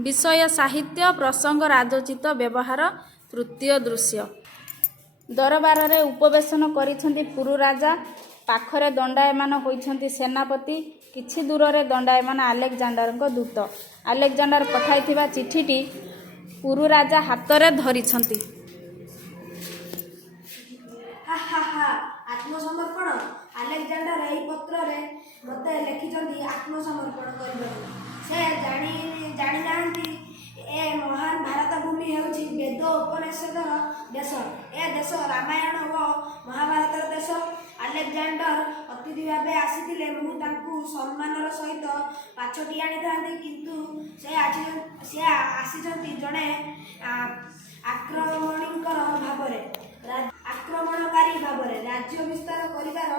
विषय साहित्य प्रसंग राजोचित व्यवहार तृतीय दृश्य। दरबार रे उपवेशन करिसेंती पुरु राजा पाखरे दंडायमान होइछंती सेनापति किछि दूर रे दंडायमान आलेक्जांडर को दूत। आलेक्जांडर पठाइथिबा चिठीटी पुरु राजा हाथ रे धरिछंती। हा हा हा आत्मसमर्पण आलेक्जांडर एही पत्र रे मते लिखिछंती आत्मसमर्पण करबो। से जानी नांती ए महान भारत भूमि हेउछि वेद उपनिषदर देश। ए देश रामायण व महाभारतर देश। आलेक्जांडर अतिथि भावे आसीथिले मु तांकु सम्मानर सहित पाछटी आनी थांती, किंतु से आसीछंती जणे आक्रमणकारी भावरे राज्य विस्तार करिवार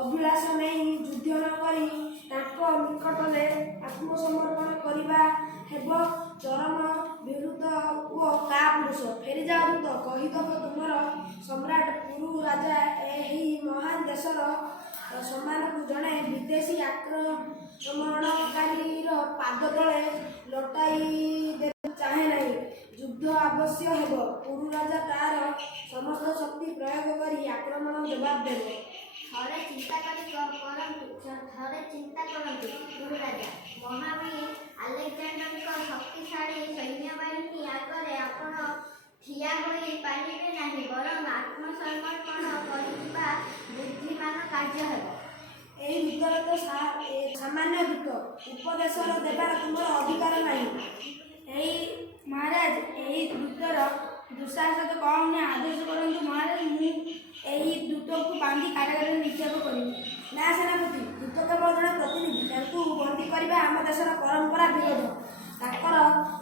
अभिलाष नहीं युद्ध न करी तांको निकटले आत्मसमर्पण करिबा हेबो चरम विरुद्ध ओ का पुरुष फेरी जाऊ तो कहिदब तुमर सम्राट पुरु राजा एही महान देशर सम्मान को जणे विदेशी आक्रमणकारी पाद तले लटाई दे चाहे नहीं। युद्ध आवश्यक हेबो। पुरु राजा तार समस्त शक्ति प्रयोग करी आक्रमण जवाब देबो। थरे चिंता करंतु पुरु राजा महावीर आलेक्जांडर को शक्तिशाली सैन्य बाहिनी आगरे आपण ठिया होई पारिबे नाही, बरं आत्मसमर्पण करिबा बुद्धिमान कार्य हेबो। एही युद्धर तो सामान्य युद्ध उपदेश देवार तुमर अधिकार नहीं। एही महाराज एही युद्धर दुस्साहस कौन ने आदेश करंतु महाराज मु एही दूत को बांधी कारागार निक्षेप करिबी ना। सेनापति दूत केवल जड़े प्रतिनिधि तांकु बंदी करबा आम देशर परंपरा विरोध। ताकर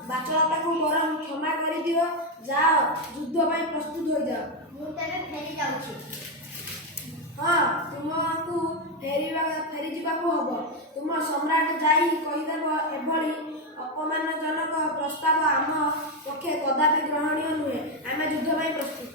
बाचलता को बरं क्षमा कर दियो। जाओ युद्ध ପାଇଁ प्रस्तुत हो जाओ। मु तेरे फेरी जाउछि। हाँ तुमको फेरी जीवाकू हम। तुम सम्राट जाई कहीदेव एभली अपमानजनक प्रस्ताव आम पक्षे कदापि ग्रहणीय नुहे। आम युद्ध ପାଇଁ प्रस्तुत।